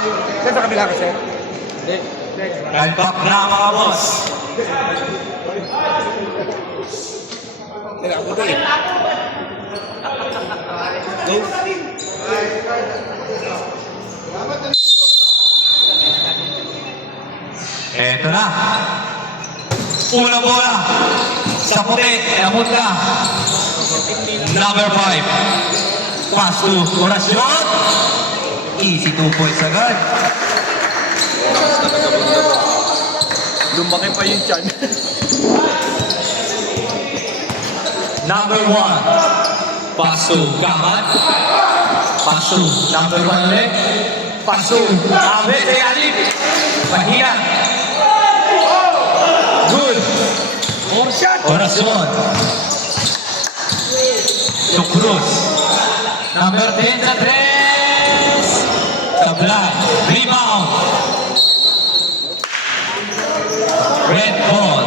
Saan sa kabila kasi? Kalpak na mga boss. Kailangan ko ito eh. Go. Eto na. Unang bola. Sa puti. Namut na. Number 5. Pass to Oracion. Easy 2 points agad. Lumaki pa yung chan. Number 1. Pass to Gamat. Pass to number 1 ulit. Pass to Abet ay Alip. Mahina. Good. Oracion. Cruz. Number 10 sa 3. Tablay. Rebound. Red ball.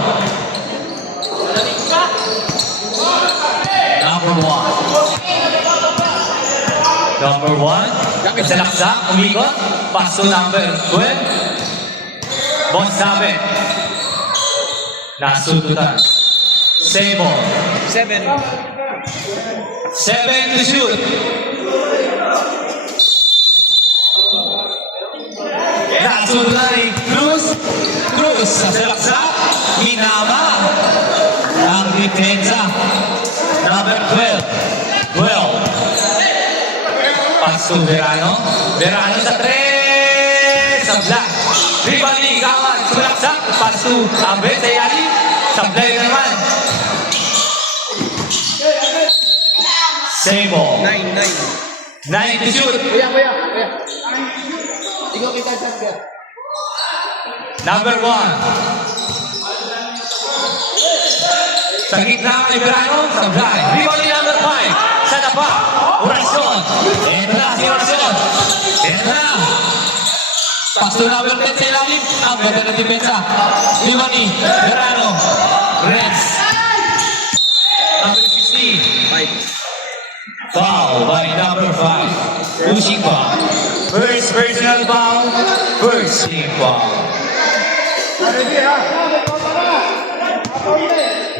Number 1. Number 1. Isa laksa. Umikot. Pass to number 12. Bon Sabet. Nasututan. Save ball. 7 to shoot. Nasututan ni Cruz. Cruz sa selaksa. Minama. Ang depensa. Number 12. 12. Pass to Verano. Verano sa 3. Sa black. Rebound ni Gawan. Selaksa. Pass to Abet sa Yali. Sa black naman. Same ball. 9 9 to shoot. Kuya. Ikaw kita chan ka. Number 1. Sa gitna ni Verano, sa blind. Rebound ni number 5. Sa tapa. Oracion. Ito na si Oracion. Ito na. Pass to number 10 sa ilalim. Ang better na depensa. Rebound ni Verano. Reds. Number 16. 5 Foul by number 5. Pushing foul. First personal foul. First team foul.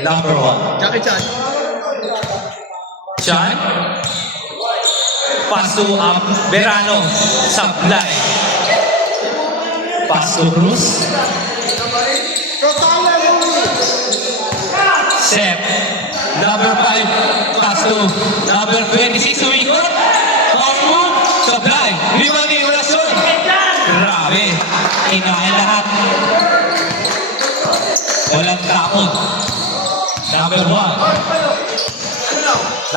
Number 1. Jackie Chan. Chan. Pass to Verano. Supply. Pass to Cruz. Sep. Number 5. Pass to number 26. Umikot. Forward. Supply. Rebound ni Oracion. Grabe. Inahin lahat. Walang tapon. Number 1.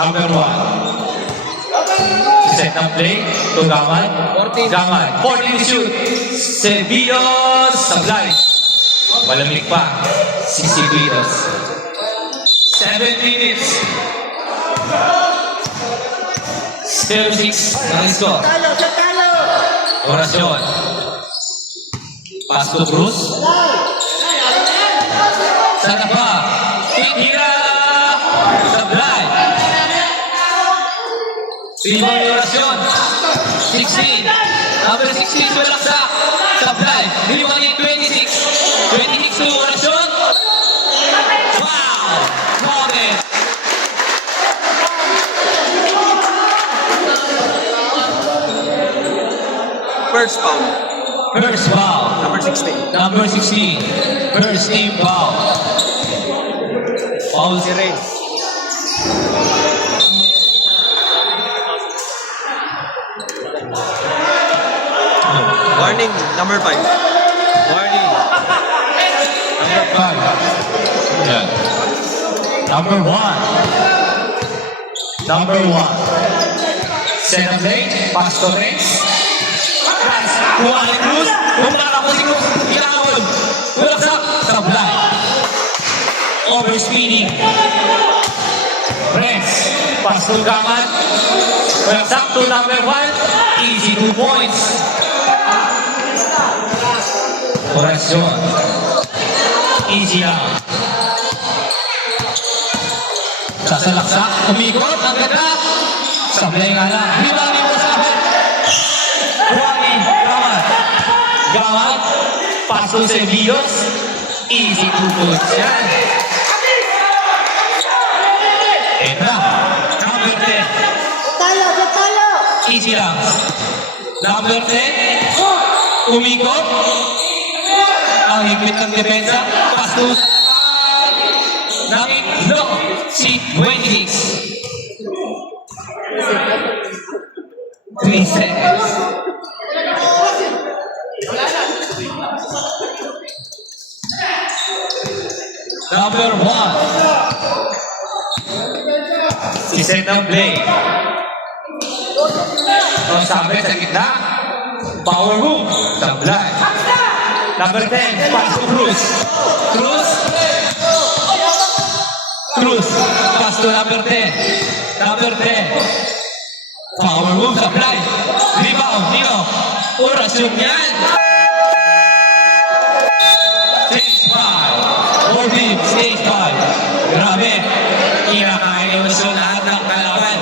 Number 1. Set ng play. To Gaman. 14. Gaman. 14 to shoot. Servidos. Supply. Malamig pa. Si Servidos. 7 minutes. 0-6 ang score. Oracion. Pass to Cruz. Sana pa. Hira. Supply. Rebound ni Oracion. 16. Number 16 Welaksa. Supply. Rebound ni 26. 26 to Oracion. Wow! Moment. First foul. First foul. Number 16. Number 16. First team foul. Foul Si Red. Warning. Number 5. Warning. Number 5. Yeah. Number 1. Number 1. Set up late. Pass to Rex. Kuha ni Cruz. Bumala ko si Cruz. Inahon. Welaksa. Supply. Overspeeding. Rex. Pass to Gaman. Welaksa to number 1. Easy 2 points. Oracion. Easy lang. Sasalaksak. Umikot. Ang ganda. Sablay nga lang. Rebound ni Musabe. Kuha ni Gaman. to Sevillos. Easy 2 points yan. Eto na. Number 10. Easy lang. Number 10. Umikot. Ang higpit ng depensa. Pass to Nakit lock si 26. 3 seconds. Number 1. Si set ng play. Ang sabi sa gitna. Power move. Sablay. Number 10. Pass to Cruz. Cruz. Cruz. Pass to number 10. Number 10. Power move. Sablay. Rebound. Nino. Orasyon yan. Stage 5. 4 teams. Stage 5. Grabe. Kinakain mo sa lahat ng kalaban.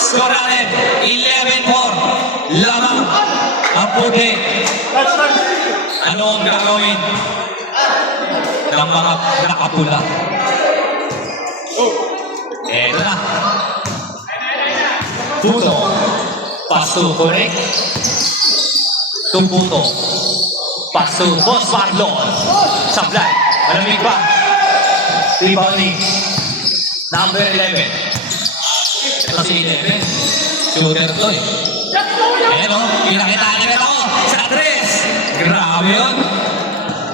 Score natin, 11-4. Lamang ang puti. Ano ang gagawin ng mga nakapula? Eto na. Puto. Pasto, correct? Tumputo. Pasto, Boss Marlon. Sablay. Malamig ba? Rebounding. Number 11. Ito si 11. Shooter to eh. Ayan o, pinakita niya ako sa 3. Grabe yun.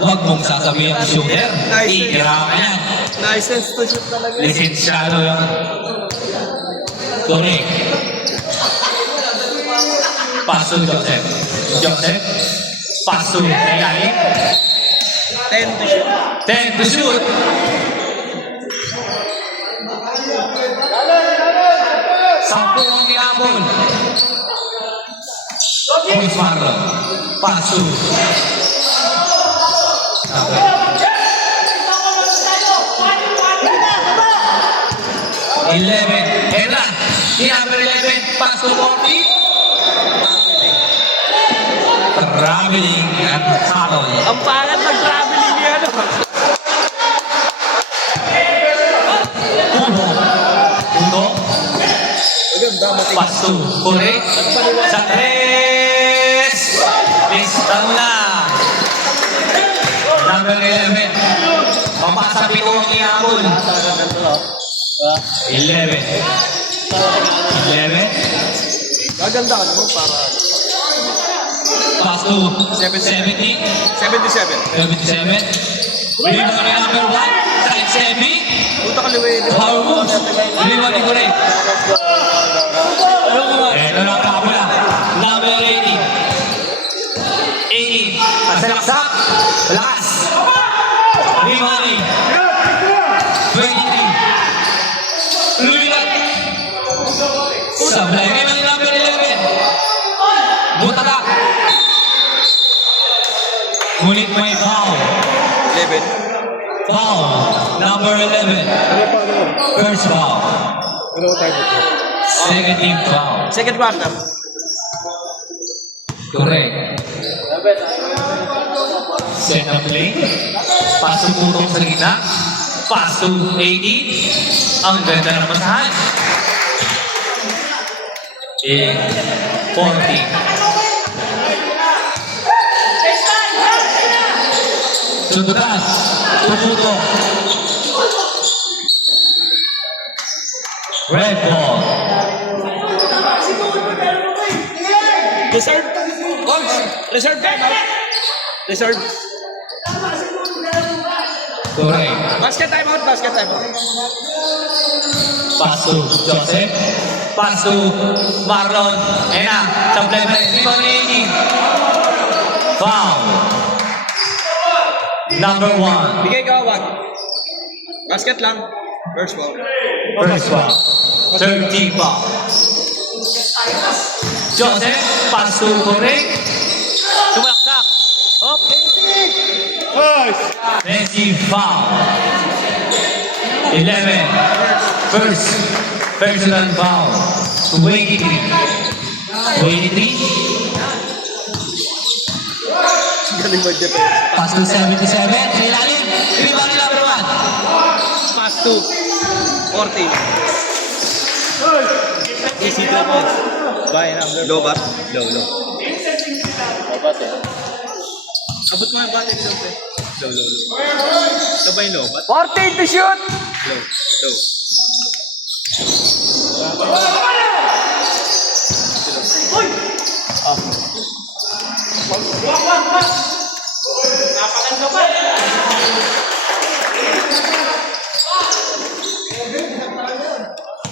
Huwag mong sasabihin ang shooter. Ikira ka yan. License to shoot talaga. Lisensyado yun. Correct. Pass to Joseph. Joseph. Pass to Nayali. 10 to shoot. 10 to shoot. Sampu ang kinabol. Boys Marlon. Pass to. Okay. 11. Elan. Number 11. Pass to 40. Traveling at Harold. Ang pangat mag-traveling yan. Uno. Uno. Maganda, matig. Pasto. Correct. Sa 3. Lista na. Number 11. Papasa pito ang iamon. 11. 11. Maganda ka naman para Pasto. 70. 77. 77. Rebound ni number 1. Side stepping. Punta ka liwin. Power moves. Rebound ni Correct. Ito na ang kapula. Number 18. 18. Pasalaksak. Lakas. Rebounding. 23. Lumilat. Sablay. Rebounding number 11. Butala. Ngunit may foul. 11. Foul. Number 11. First foul. Second team foul. Second quarter. Correct. Set up play. Pasok putong sa gitna. Pass to 80. Ang ganda ng pasahan. 40. Sundutan. Tuputo. Red ball. Reserve. Boys, reserve timeout. Reserve. Correct. Basket timeout, basket timeout. Pass to Joseph. Pass to Marlon. Ayan na. Sablay pa rin. 3-18. Foul. Number 1. Bigay ka, wag. Basket lang. First ball. First foul. 30 foul. Joseph. Pass to Correct. Sumalaksak. Hop. 20 foul. 11. First. personal foul. 23. 23. Galing mag-defense. Pass to 77. Sa ilalim. Rebound ni number 1. Pass to 40. Easy 3 points. By number. Low ba? Low. Abot mo yung bate ni Low. Low. Sabay low. 14 to shoot! Low.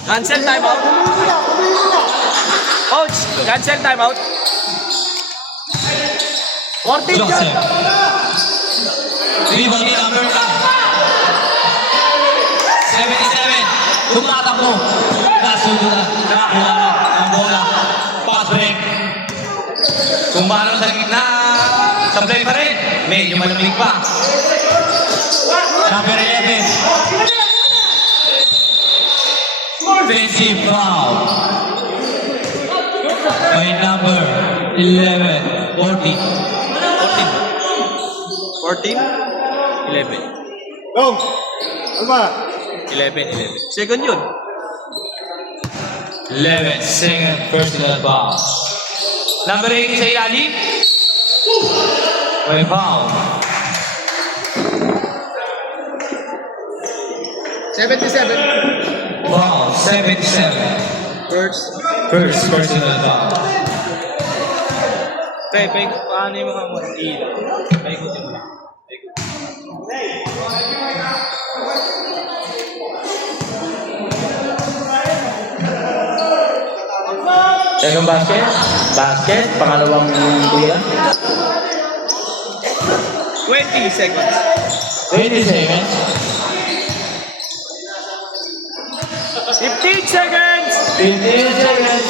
Cancel timeout. Coach, cancel timeout. 14 shot. Joseph. Rebound ni number 1. 77. Tumatakbo. Nasundo na. Nakakuha na ang bola. Pass break. Kumarang sa gitna. Sablay pa rin. Medyo malamig pa. Number 11. Offensive foul. By number 11. 40. 14? 11. Go! Alma! 11. Second yun. 11, second personal foul. Number 8 sa ilalim. May foul. 77. Foul, 77. First. First personal foul. Paano yung mga ilaw? Paikutin mo lang. Second basket, pangalawang kuya. 20 seconds. 20 seconds. 15 seconds! 15 seconds.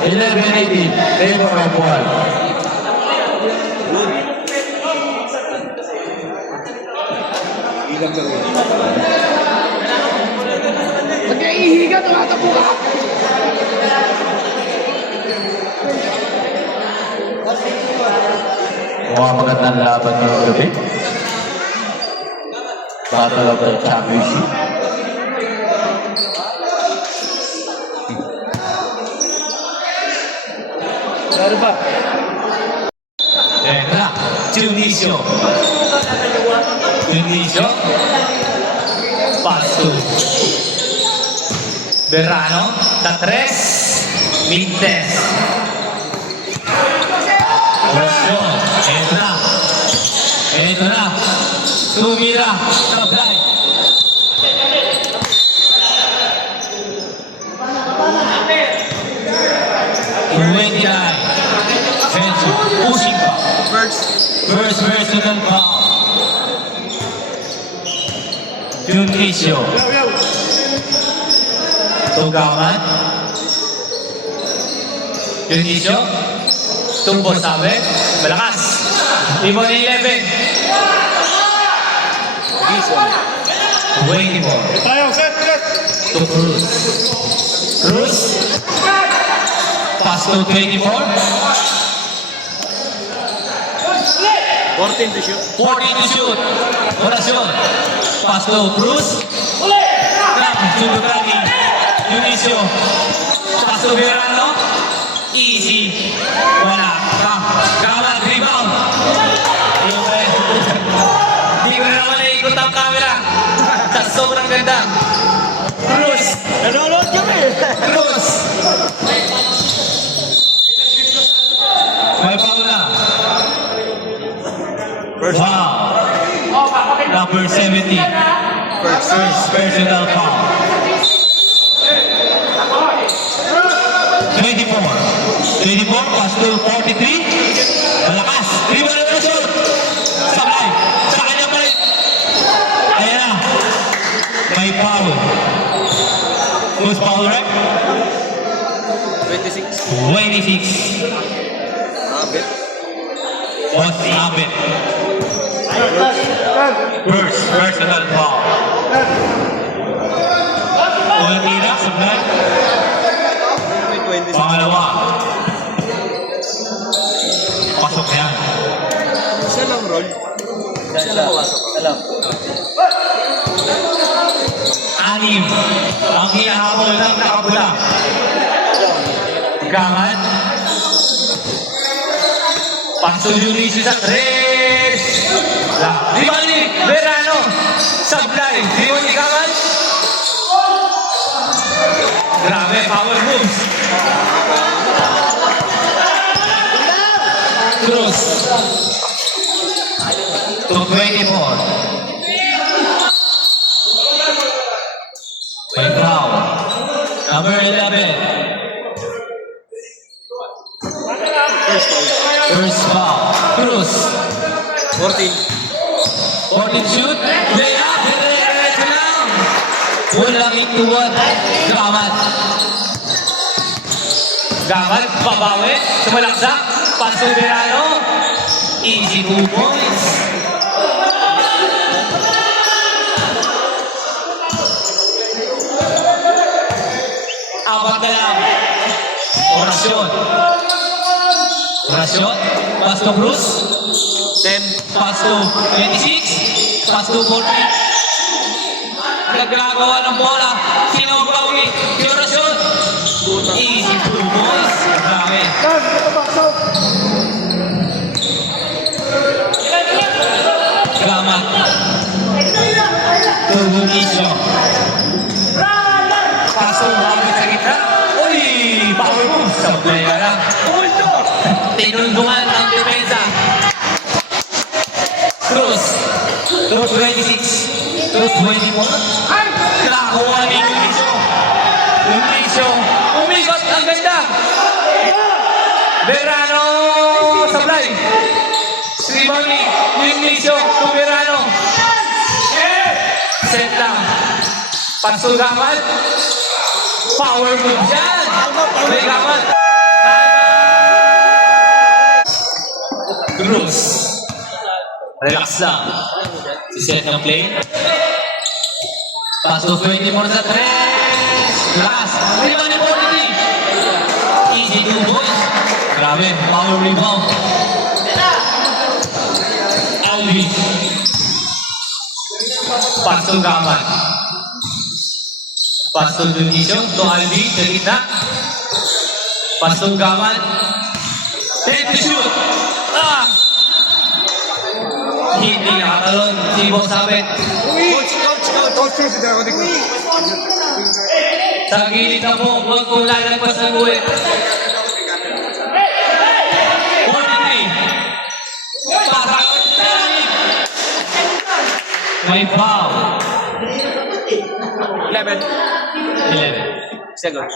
11-18, favor of 1. Ilang gawin. Nag-iihiga, tumatakbo ka! Mukhang magandang laban ng gabi. Battle of the Championship. Sorry ba? Entra, Dionisio. Pasto. Verano, da 3. Mintes. Presión, entra. Tumira, supply. Pushing foul. First personal foul. Dionisio. Tugawan. Dionisio. Tumbo sabi. Malakas. Ibon 11. Gison. 24. Tayo, set! To Cruz. Pass to 24. 14 to shoot. 14 to shoot. Orasyon. Pass to Cruz. Trap. Sundugagi. Dionisio. Pass to Verano. Easy. Wala. Kamat. Rebound. Di ko na naman naikot ang camera. Sa sobrang ganda. Cruz. Nanonood kami! Cruz. May paula. Wow. Number 17. First personal foul. 24 pass to 43. Malakas. Rebound na shoot. Sablay. Sa kanya pa rin. Who's foul rep? 26. 26. Abet. Boss Abet. First personal foul. Unang tira, sablay. May 26. Pangalawa. Pasok yan. Isa lang roll. Isa lang pumasok. Anim. Ang hinahabol ng nakapula. Gaman. Pastor Dionisio sa tres. Limani Verano. Sablay. Limani Gaman. Grabe, power moves. Cruz. To 24. May foul. Number 11. First foul. Cruz. 14. 14 shoot. Lay up. Diretso lang. Walang into one. Gamat. Gamat. Babawi. Sumalaksak. Pastor Verano. Easy 2 points. Apat na lang. Orasyon. Orasyon. Pasto Cruz. 10. Pasto 26. Pasto 40. Nagagawa ng bola. Sino ang bawi? Si Orasyon. Easy 2 points. Grabe. Gamat. Tugunisyo. Pasto umabit sa gitna. Uy! Power move sa player lang. Tinundungan ang depensa. Cruz. Cruz 26. Cruz 24. Nakakuha ni Dionisio. Dionisio. Umigot ang ganda. Verano Sablay. Limani. Dionisio. Verano. Set lang. Pagsugaman. Power move yan. May gaman. Cruz. Relax lang. Si-set ng play. Paso 24 sa 3. Last. Limani 43. Easy 2 boys. Grabe. Power rebound. Alvin. Paso gaman. Pasto Dionisio to Alvin sa gitna. Pasto gaman. Take the shoot. Ah! Hindi nakatalon si Boss Abet. Sa gilid na po, huwag kong lalagpas ng uwi. 43. Pasakot sa lamig. May foul. 11. 11. Second.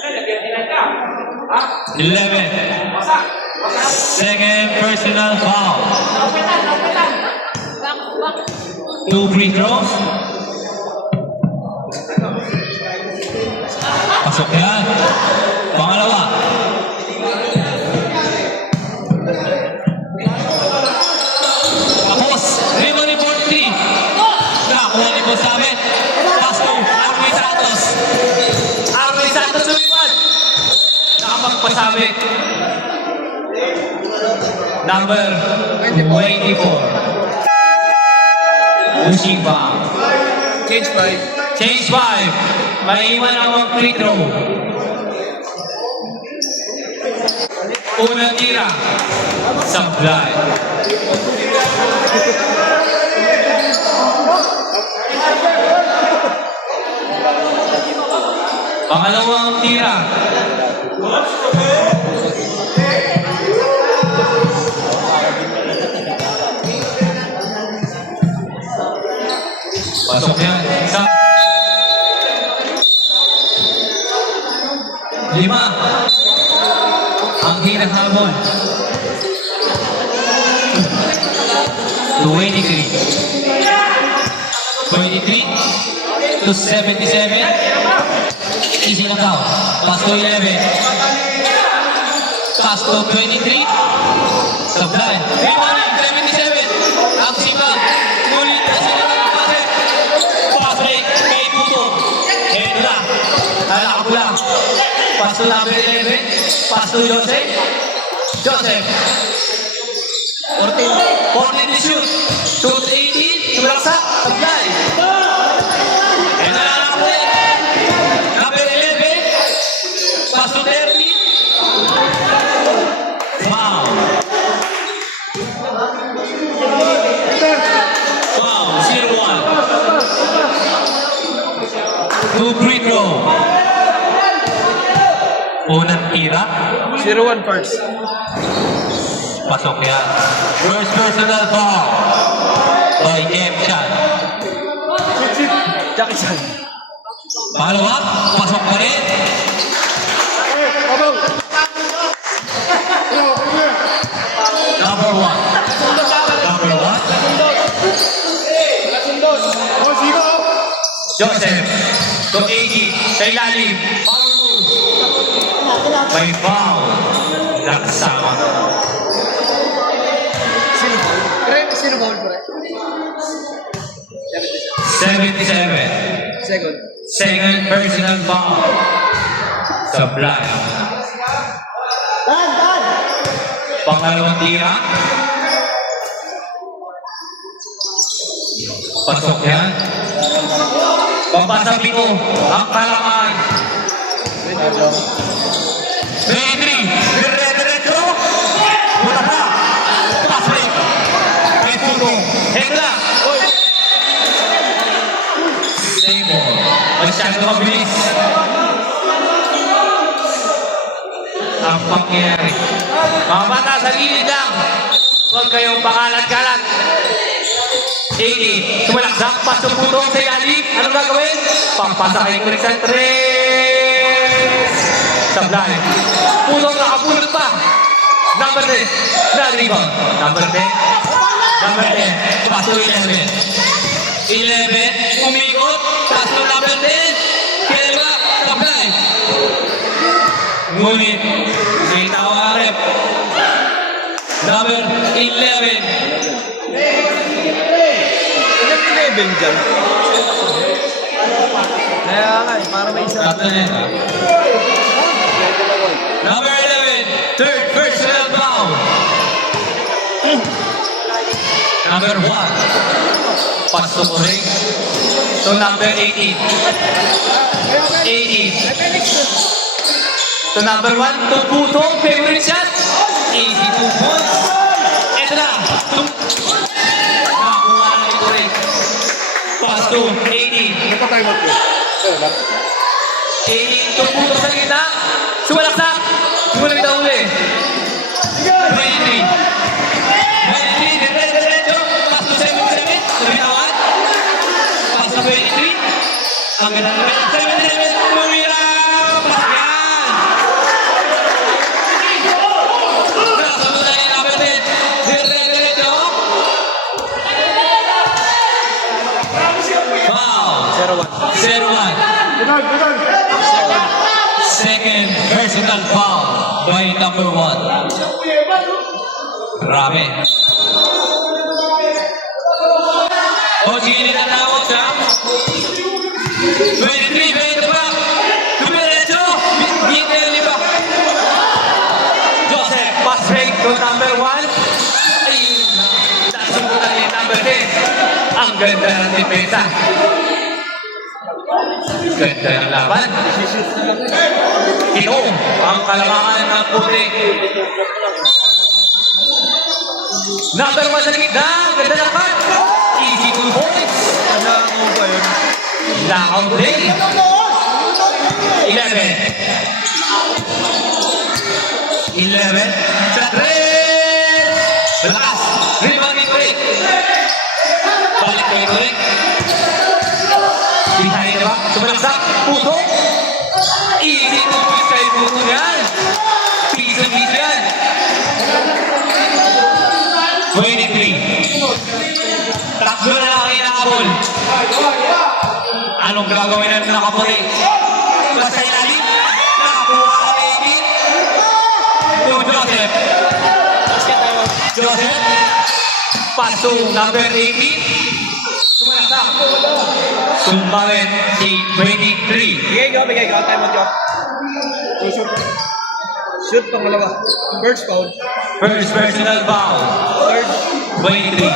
11. Second personal foul. 2 free throws. Pasok yan. Pangalawa. Tapos, Limani 43. Nakakuha ni Boss Abet. Pass to Arwin Santos. Arwin Santos lumipad. Nakapagpasabit. Number 24. Pushing foul. Change 5. Change 5. Maiwan ang free throw. Unang tira. Sablay. Pangalawang tira. Pasok yan. Sa 5. Ang hinahabol. 23 to 77. Easy lang daw. Pass to 11. Pass to 23. Supply. Rebounding, 77. Ang sipa. Ngunit na sila ng pase. Pass break. May puto. Head na. Hala ka lang. Pass to number 11. Pass to Joseph. Joseph. 14 to shoot. Shoot 18. Sumalaksak. Supply. And na ulit. Number 11. Pass to 30. Wow. Wow. 0-1. 2 free throw. Unang tira. 0-1 first. Pasok yan. First personal foul. By M. Chan. Jackie Chan. Pangalawa, pasok pa rin. Abang! Number 1. Number 1. Oh, sigo! Joseph. To 80. Sa ilalim. Power move. May foul. Nakasama. Sino ball, pre? 77. Second. Second personal foul. Supply. Pangalawang tira. Pasok yan. Pampasa pito. Ang kalaman. 23. Dire-diretso. Puta pa. Pass break. May puto. Hengla. Stable. Masyado mabilis. Ang pangyayari. Mga bata sa gilid lang. Huwag kayong pakalat-kalat. 80. Sumalaksak. Pasok putong sa ilalim. Anong gagawin? Pampasa kay Kurik sa 3. Supply. Putong nakapulot pa. Number 10. Na rebound. Number 10. Number 10. Pasok 11. 11. Umikot. Pasok number 10. Kailan supply. Ngunit, may tawang nga rep. Number 11. Ilang 11 dyan? Kaya nga eh, para may isa. Tatlo na yun, ha? Number 11. Third personal foul. Number 1. Pasok ko rin. So number 18. 18. So number 1, Tuputo, favorite shot. Easy 2 points. Ito na. Nakakuha na ito rin. Pass to 18. Ito tayo mo. 18, Tuputo sa gitna. Sumalaksak. Sumalamit ang uli. 23. 23, dire-diretso. Pass to 77. Sumitawan. Pass to 23. Ang ganda naman. 77. Mumira. Pass yan. Nakasunod na yung number 10. Dire-diretso. Wow. 0-1. Pinag! Second personal foul by number 1. Grabe. O, gilid ang tawag sa 23, 20 pa. Dumiretso. Gilid pa. Joseph, pass break to number 1. Ay, nasunod yung number 10. Ang ganda ng depensa. Ganda ng laban. Ito ang kalamangan ng puti. Number 1 sa gitna. Ganda ng cut. Easy 2 points. Ano ba yun? Lockout play. 11. 11. Sa 3. Lakas. Rebounding ulit. Balik kayo ulit. Behind na ba? Sumalaksak. Puto. Easy 2 points kayo puto yan. Piso yan. 23. Takbo na lang inaabol. Anong gagawin ng nakaputi? pa sa ilalim. Nakakuha ang 18. To Joseph. Joseph. Pass to number 18. Sumalaktak. Sumbawin si 23. Bigay ko. Time mo, Joe. Shoot. Shoot, pangalawa. First foul. First personal foul. Third. 23.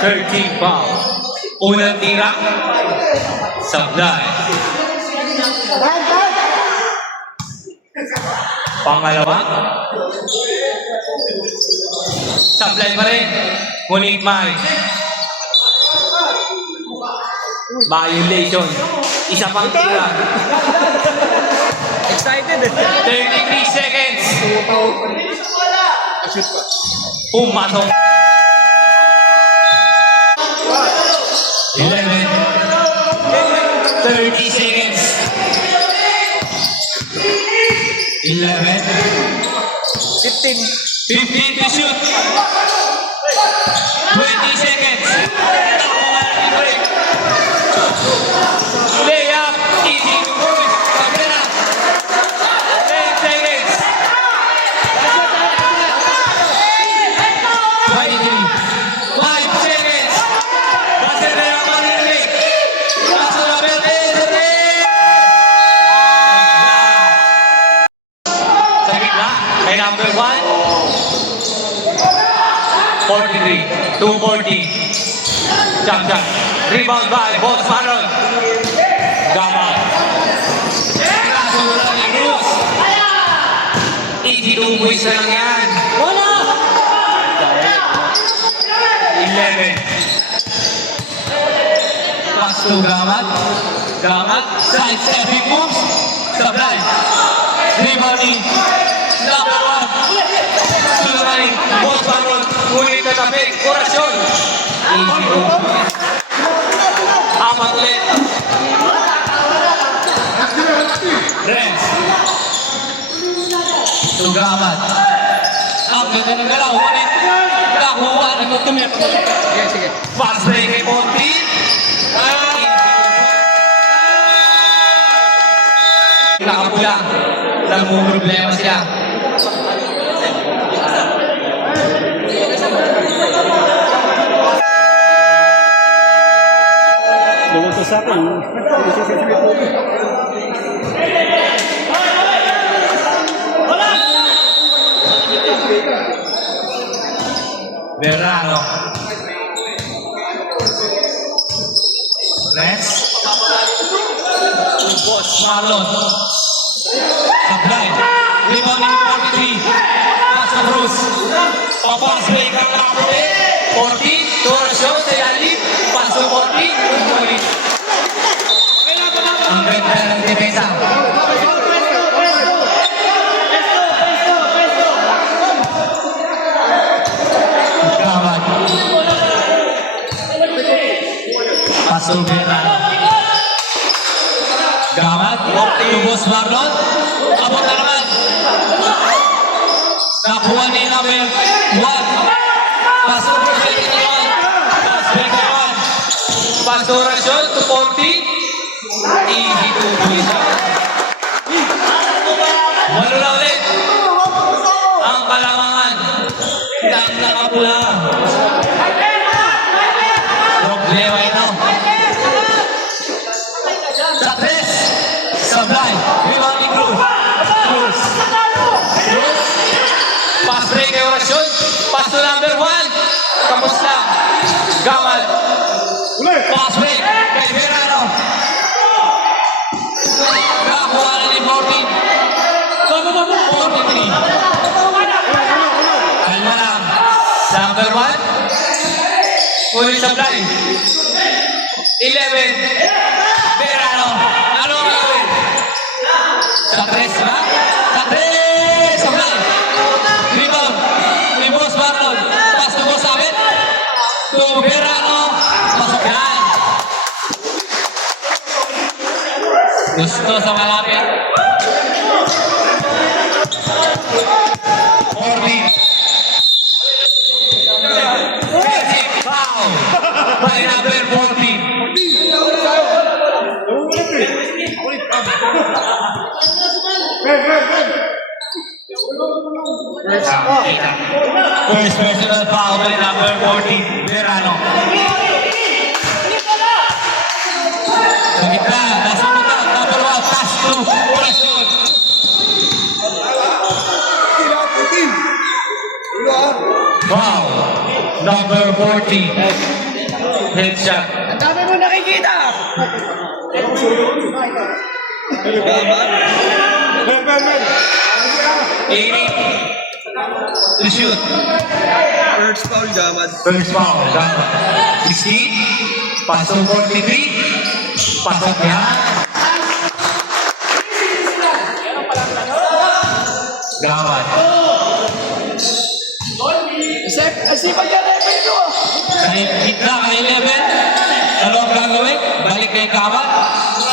13 foul. Unang tira. Sablay. Pangalawa. Sablay pa rin. Ngunit may violation. Isa pang tira. Excited eh. 33 seconds. Shoot pa. Pumasok. 11. 30 seconds. 11. 15. 15 to shoot. 20 seconds. Break. Layup. Easy to move. Pagkira. 10 seconds. 23. 5 seconds. Base na yung panilig. Paso na Belvedere. Sa gitna, kay number 1. 43. 240. Jump shot. Rebound by Boss Maron. Gamal. Kaso lang ni Cruz. Easy 2 points na lang yan. 11. Pass to Gamat. Gamat. Side stepping moves. Sablay. Rebounding. Number 1. Sulamanin. Boss Maron. Ngunit katabi. Orasyon. Easy 2 points. Apat ulit. Renz. Sugamat. Ang ganda ng galaw. Ngunit kakuha. Nagtutumir. Sige, sige. Fast break kay Monty. Nakapula. Nagmuproblema sila. Lumunta sa akin. Verano. Renz. Boss Marlon. Sablay. Rebounding 43. Pass to Cruz. Papas break ang nakapuli. 40. Torasyon sa ilalim. Pass to 40. Umulit. Ang ganda ng depensa. Gamat. Paso Verano. Gamat. Tubos Marlon. Abot na naman. Nakuha ni number 1. Paso break naman. Pass break naman. Paso Rasyon to 40. Easy to points. Walo na ulit. Ang kalamangan. Lang nakapula. Problema ito. Sa 3. Sablay. Rebounding Cruz. Cruz. Cruz. Pass break kay Orasyon. Pass to number 1. Tapos lang. Gamal. Pass break kay Verano. Nakakuha na ni 14. 43. Kalma lang. Number 1. Ulit Sablay. 11. Verano. Ano ang gawin? Sa 3 ba? Sa 3. Sablay. Rebound. Ni Boss Marlon. Pass to Boss Abet. To Verano. Pasok yan. Gusto sa malapit. 40. Foul. By number 40. First personal foul by number 14, Verano. Sa gitna, nasa muna, number 1, pass to Corazon. Wow, number 40, headshot. Ang dami mo nakikita. Eighty to shoot. First foul, Gamad. First foul, Gama. 16, pasok 43, pasok yan. Gawad. Sipag yan, level ko. Gitna ka 11. Ano ang gagawin? Balik kay Gawad.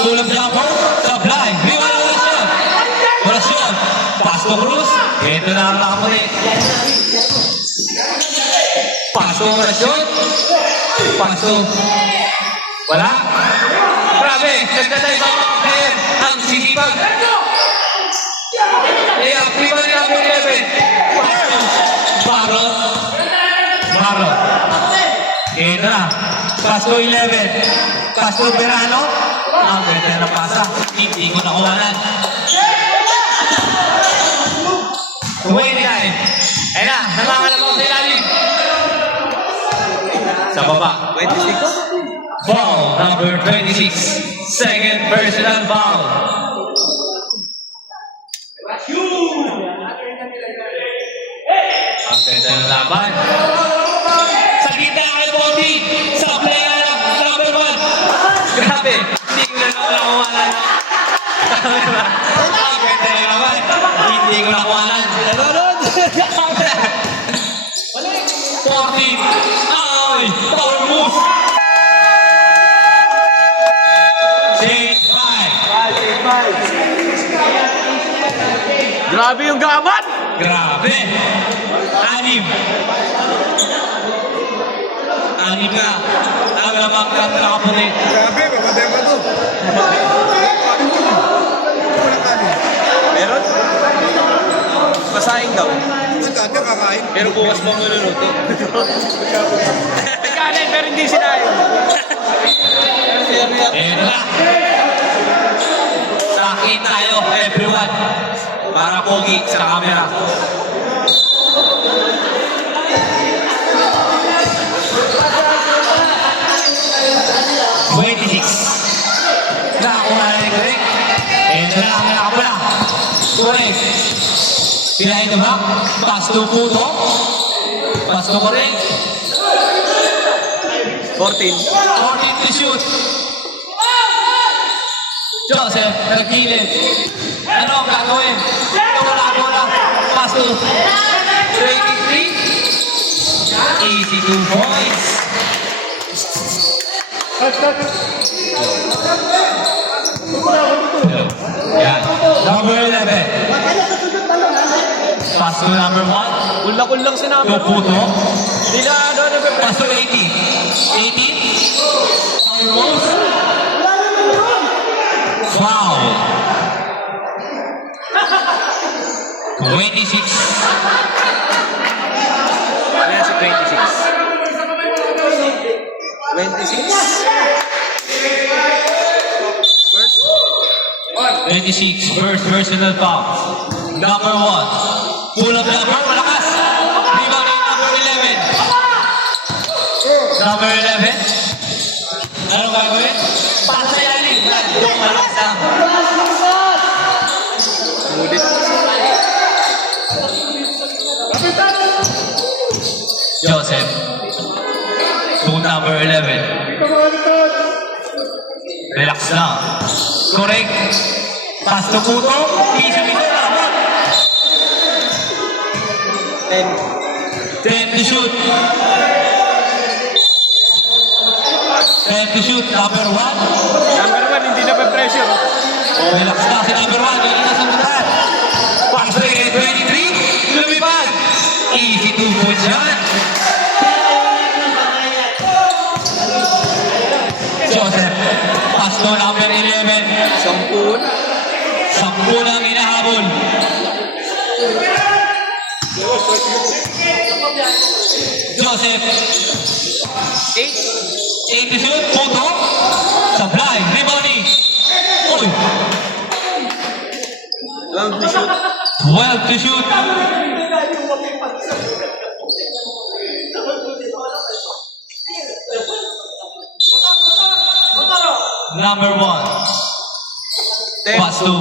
Tulog jumper. Supply. Viva na orasyon. Orasyon. Pasto Cruz. Ito na ang nakamulit. Pasto orasyon. Pasto. Wala. Grabe. Nagtatay sa mga player. Ang sisipag. Activa ni number 11. Pasto. Baro. Baro. Ito na. Pasto 11. Pasto Verano. Ang pwede na pasa. Hindi ko nakuhanan. 29. Ayun na. Nangangalam ako sa ilalim. Sa baba. 26. Foul number 26. Second personal foul. Ang ganda ng laban. Sa gitna kay Boti. Sa player number 1. Grabe. Hindi ko na nakuhanan. Ang ganda ng laban. Hindi ko nakuhanan. 14. Ay! Power move. Save 5. Grabe yung gaman. Grabe! Anim! Anim na! Ang lamang ka nakapulit. Grabe, mamatay pa to. Meron? Masaing daw. Ang dati kakain. Pero bukas pa maluluto. May kanin, pero hindi sinayin. Ayan na! Sakin tayo, everyone! Para pogi sa camera. Nakakuha na ni Correct. Ayan na lang ang nakapula. Correct. Behind the back. Pass to Puto. Pass to Correct. 14. 14 to shoot. Joseph, nagkilid. Ano ang gagawin? Wala. Pass to 23. Easy 2 points. Yan. Number 11. Pass to number 1. Ulakul lang si number. Puto. Hindi na ano. Pass to 18. 18. Almost. Foul. 26. Ayan si 26. 26, first personal foul. Number 1. Pull up number, malakas. Rebound na number 11. Number 11. Anong gagawin? Pasa ilalim. Yung malakas lang. Ulit. Joseph. To number 11. Relax lang. Correct. Pass to Puto. Pisa-pisa na. 10 to shoot. 10 to shoot. Number 1. Number 1, hindi na pa pressure. Relax na si number 1. Yung ina sa mutan. Pass to 23. Lumipad. Easy 2 points yan. Joseph. Pass to number 11. 10. 10 lang hinahabol. Joseph. 8 to shoot. Puto. Sablay. Rebounding. Uy. 12 to shoot. 12 to shoot. Number 1. 10. Pass to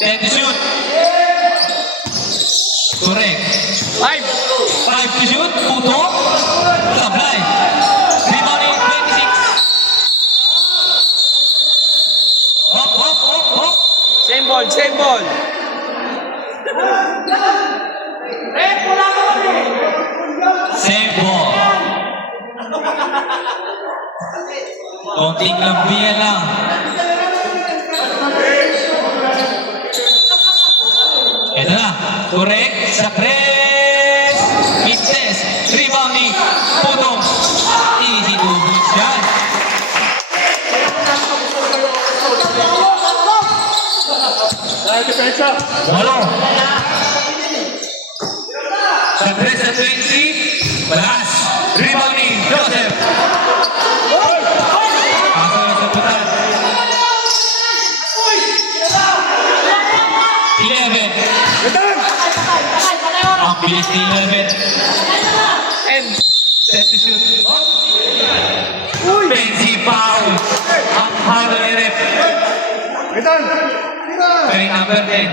10 to shoot. Correct. 5 to shoot. Puto. Sablay. Rebounding 26. Hop. Same ball, same ball. Same ball. Konting lambian lang. Ito na. Correct. Sa press. Hit-test. Rebounding. Putong. Easy to hit yan. Walo. Sa press sa 20. Balas. Rebounding. Joseph. Pasok na sa putan. 11. Ang bilis ni 11. And Set to shoot. Fancy foul. Ang halo ni ref. Kaya number 10.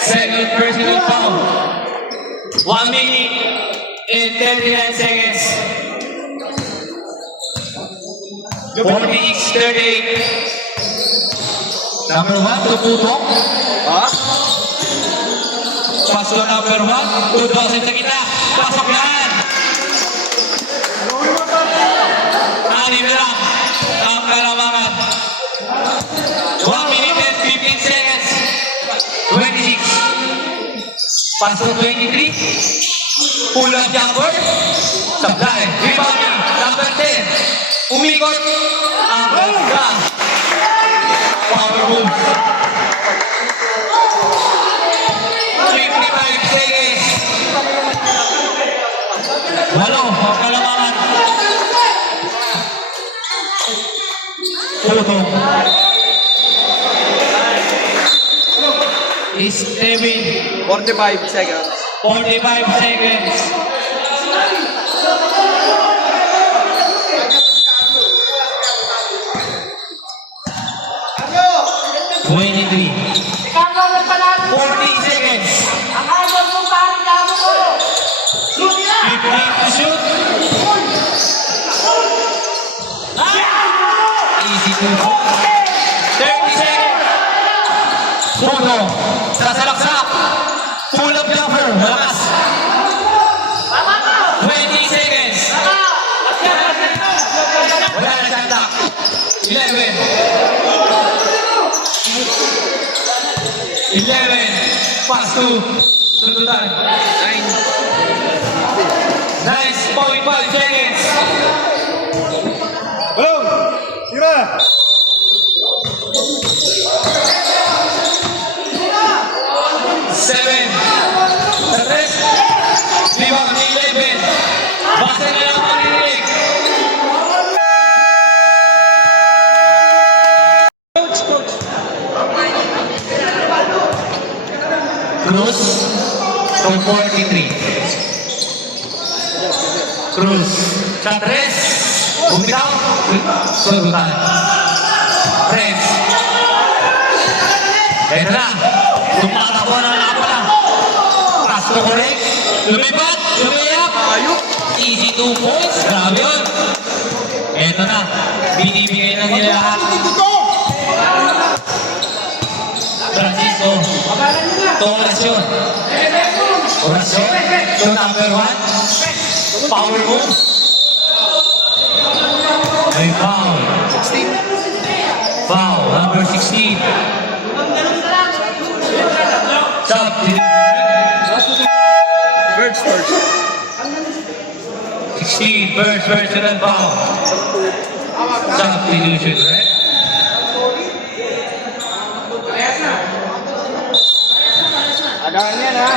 Second personal foul. 1 minute and 39 seconds. 46-38. Number 1 to Putok. Pass to number 1. To Joseph sa gitna. Pasok yan. 6 lang ang kalamangan. 1 minute and 15 seconds. 26. Pass to 23. Pull-up jumper. Sablay. Rebounding. Number 10. Umikot. Ang ganda. Power move. 55 seconds. 8 ang kalamangan. Puto. Is 7. 45 seconds. 45 seconds. Twenty-three. 40 seconds. 15 to shoot. Easy to shoot. 30 seconds. Puno. Sasalaksak. Pull up jumper. Malakas. 20 seconds. Wala na shot clock. 11. 11. Pass to Sundutan. 9.5 seconds. Seven. The rest. Rebound ni 11. Basta na lang pag-inig. Cruz to 43. Cruz. Sa 3. Bumitaw. Sundutan. Press. Ito na. Tumatakbo na pala. Pass to correct. Lumipat. Lumiyak. Easy 2 points. Grabe yun. Ito na. Binibigay na nila lahat. Francisco. To orasyon. Orasyon. To number 1. Power move. May foul. 16. Foul. Number 16. Birds first. 16, first personal foul. Substitution, right? ha.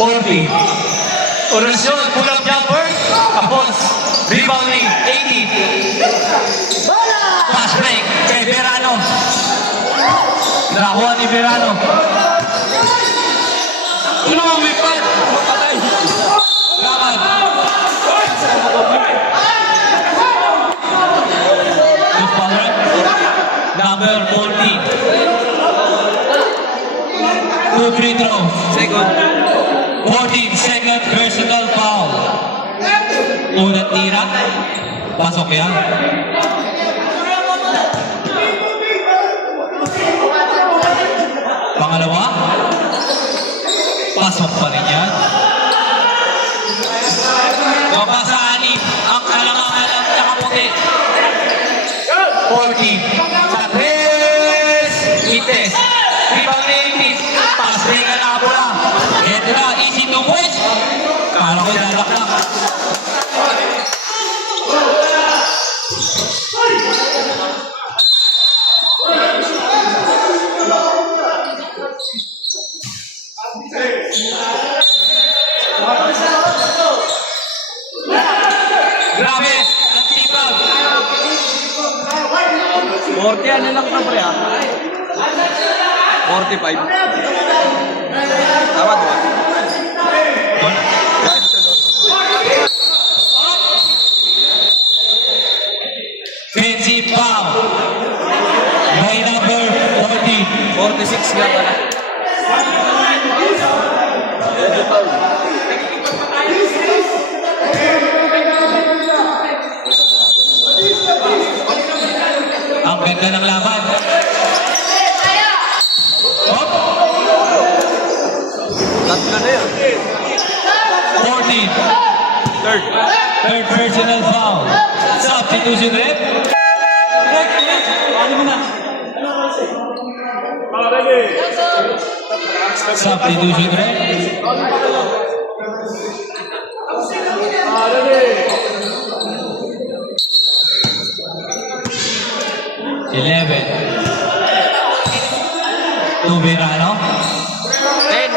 40. Orasyon, pull-up jumper. Tapos, rebounding, 80. Pass break kay Verano. Nakuha ni Verano. Lumipad. Laban. Good power. Number 14. 2 free throws. Second. 14 second personal foul. Unang tira. Pasok yan. Pangalawa. Pasok pa rin yan. Mapasaanin ang alang-alang nakaputi. 14. Sa 3. Ites. Rebound na Ites. Pass break ang nabula. Ito na, easy to points. Kala ko lalaknak. Grabe, ang sipag. 40 ano lang na pre ha? 45. Tama diba? Fancy foul. By number 14. 46 nga pala. Ang ganda ng laban. Oh, Tatlo na yun. 14. Third. Third personal foul. Substitution rep. Substitution rep. Eleven. Verano. 10.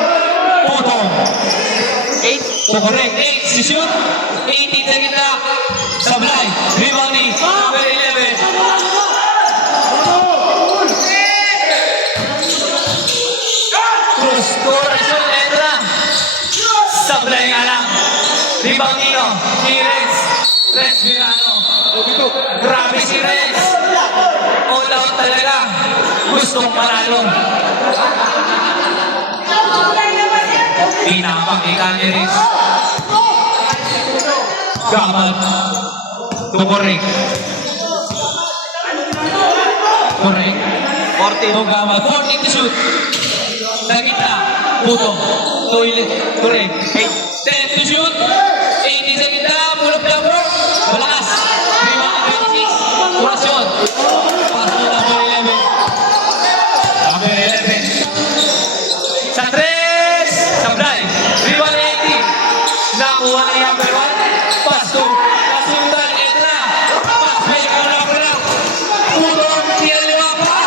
Putong. 8. So correct. 8. Si shoot. 18 sa gitna. Sablay. Rebounding. Number 11. Cruz. Correction. Ito na. Sablay nga lang. Rebounding. Si Rez. Rez Verano. Grabe si Rez. All out talaga. Gustong manalo. Pinapakita ni Rez. Gamat. Tukorek. Correct. 40. O gamat. 40 to shoot. Sa gitna. Putong. Toilet. Correct. 10 to shoot. 80 sa gitna. Pull up jumper. Malakas. Rebound 26. Kurasyon. Pass to number 11. Number 11. Sa 3. Sablay. Rebound 80. Nakuha na yung number 1. Pass to. Kasundan. Ito na. Pass break. Wala pa lang. Putong. Tiyaliwa pa.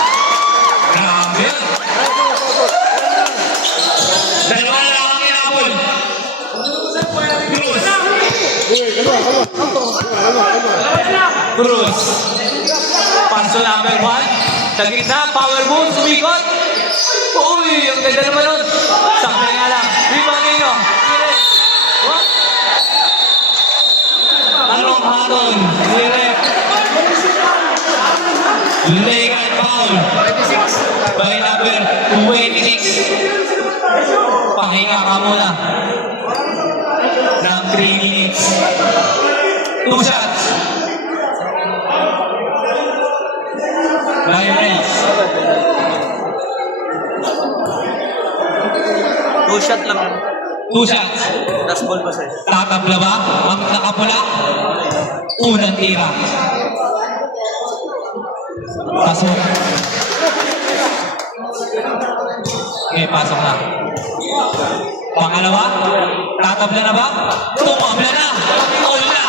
Grabe. Dalawa na lang ang inabol. Cruz. Cruz. Paso number 1. Sa gitna, power move, sumikot. Uy, ang ganda naman nun. Sabi nga lang. Rebound ninyo. Direk. What? Anong hatol? Direk. Legal foul. 26. By number 26. Pahinga ka muna. Ng 3 minutes. 2 shots. By Reyes. 2 shot lang. 2 shots. Last ball pa sa'yo. Tatabla ba ang nakapula? Unang tira. Pasok. Okay, pasok na. Pangalawa, tatabla na ba? Tumabla na. All na.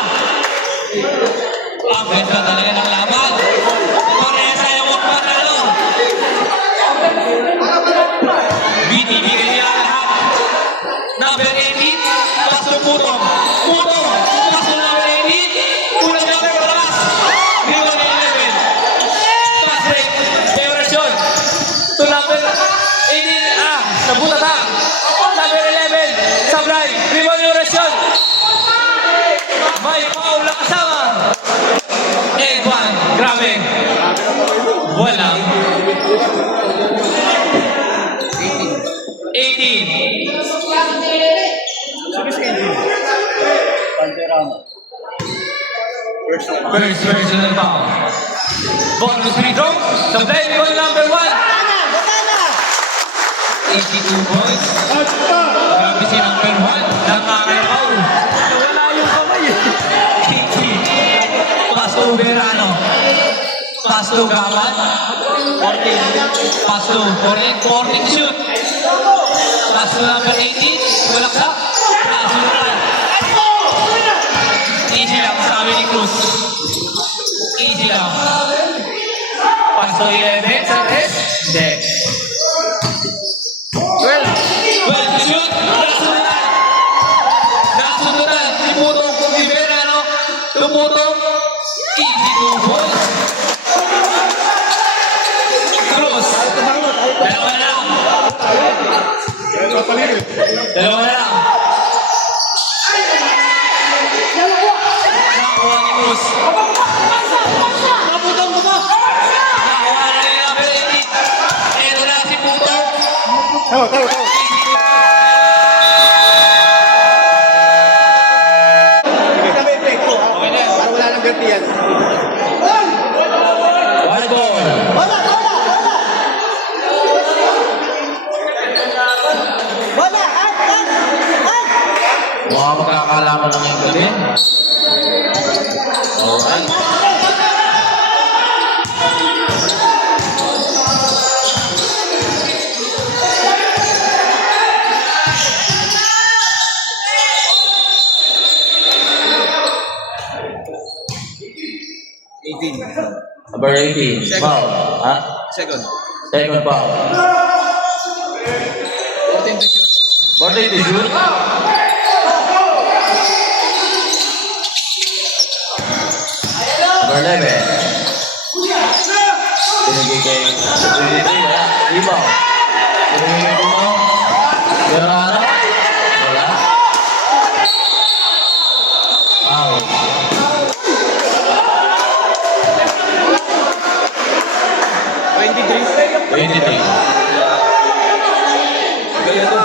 Ang ganda talaga ng laban. Parehas ay huwag matalo. Soberano. First personal foul. Bonus free throw. Sa play goal number 1. 82 points. Grabe si number 1. Nakakalaw. Wala yung kamay eh. 80. Pass to Verano. Pass to Gamat. 14. Pass to 14 shoot. Pass to number 18. Walaksak. Pass to Gamat. Easy lang, sabi ni Cruz. Easy lang. Pass to 11. Sa test. Hindi. 12 shoot. Nasundan. Tumutong si Verano. Tumutong. Easy 2 points. Cruz. Dalawa na lang. Dalawa na lang. Nakuha ni Cruz. Nakuha na ni number 18. Ito na si Putong. Okay na yan. Para wala nang ganti yan. One ball. Mga magkakalaman lang yung gabi. Alright. Number 18. Second. Foul. Ha? Second. Second foul. 14 to shoot. 14 to shoot. Number 11. Pinagay kay 23. Wala. Rebound. Pinagay kay Puno. Verano. Wala. Foul. 23. Kaya to.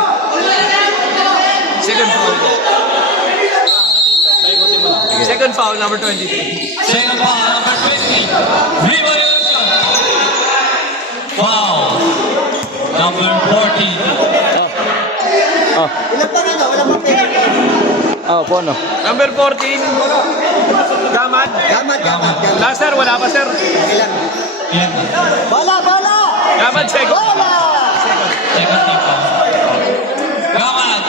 Second foul. Second foul, number 23. Second foul, number 20. Revolution. Foul. Number 14. Pono. Number 14. Gamad. Gamat. Last sir, wala pa sir. Yan. Gamad second. Second team foul. Gamat.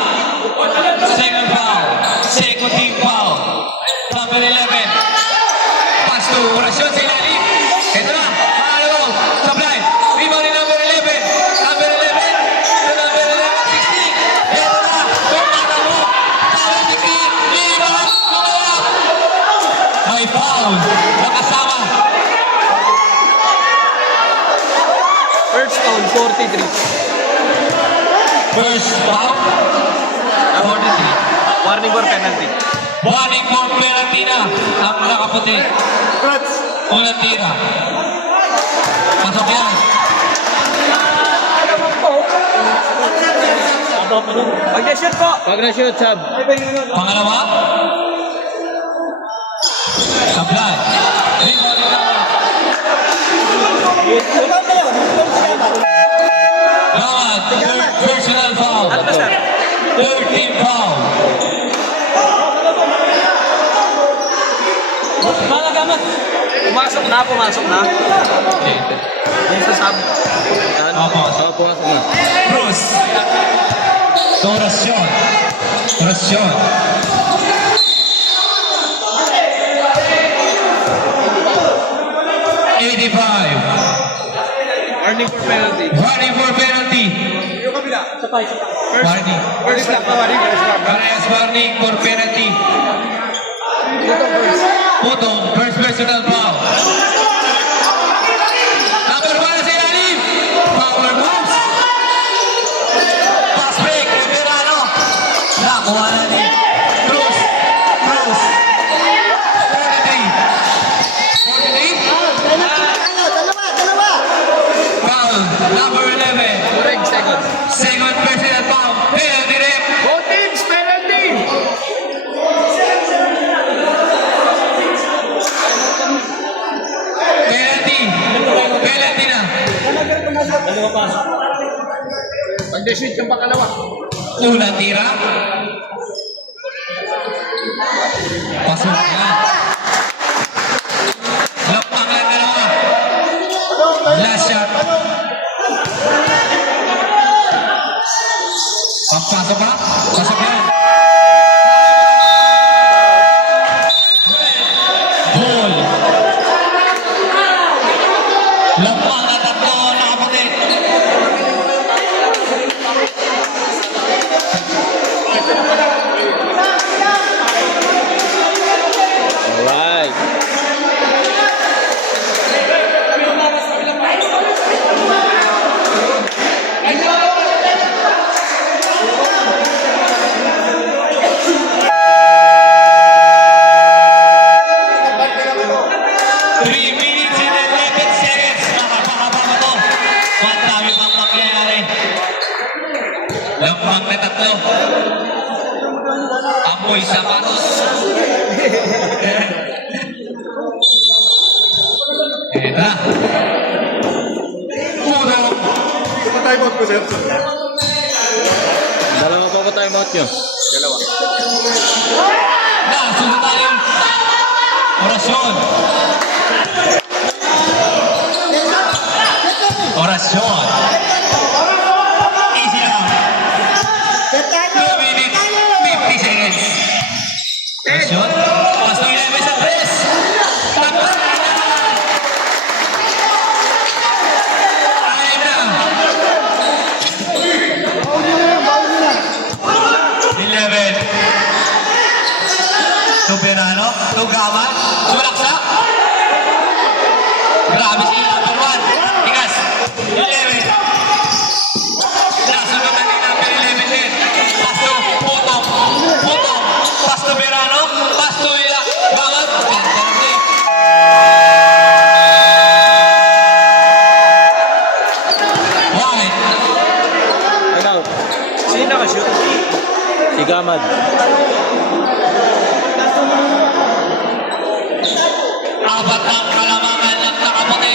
Second foul. Second team foul. Number 11. Pass to Oracion sa ilalim. Ito na. Pangalawa. Supply. Rebound ni number 11. Number 11. To number 11. 16. Ito na. Tumatago. Foul si Kim. Rebound. Tumawak. May foul. Nakasama. First foul, 43. First foul. 43. Warning for penalty. Warning for penalty na ang nakaputi. Unang tira. Pasok yan. Pag na-shoot po. Pag na-shoot, sab. Pangalawa. Supply. Rebound ni number. Gamat. Third personal foul. Ano sir? Third team foul. Pumasok na. Yung sa sab. Yan. Pumasok na. Cruz. Oracion. 85. Warning for penalty. Warning for penalty. Warning. First block na warning. First block. Parehas warning for penalty. Putong, first personal foul. Number 1 sa ilalim. Power moves. Pass break. Verano. Nakuha na ni Cruz. 43. 43. Foul. Number 11. Correct, second. Second personal foul. Penalty rep. Both teams penalty. Dalawa pasok. Pag-shoot yung pangalawa. Unang tira. Pasok na. Lampang ang dalawa. Last shot. Papasok pa. Pasok yan. Ball. Lampang na tatlo. Nakaputi. Alright. Lampang na tatlo. Amoy sapatos. Eto na. Puro. Time-out ko, sir. Dalawa pa time out nyo. Dalawa. Sunod tayo. Orasyon. Orasyon. Easy lang. 2 minutes, 50 seconds. Orasyon. Pasto 11 sa 3. Tapos na. Ayun na. 11. Tuberano, Tugama, Sulaksa. Grabe siya, number 1. Tigas, 11. Nasunod na din number 11 din. Pasto, Putong, Pasto Berano, Pasto Ila, Bawat. White. Ano? Sino naka-shoot? Si Gamad. Apat ang kalamangan ng nakaputi.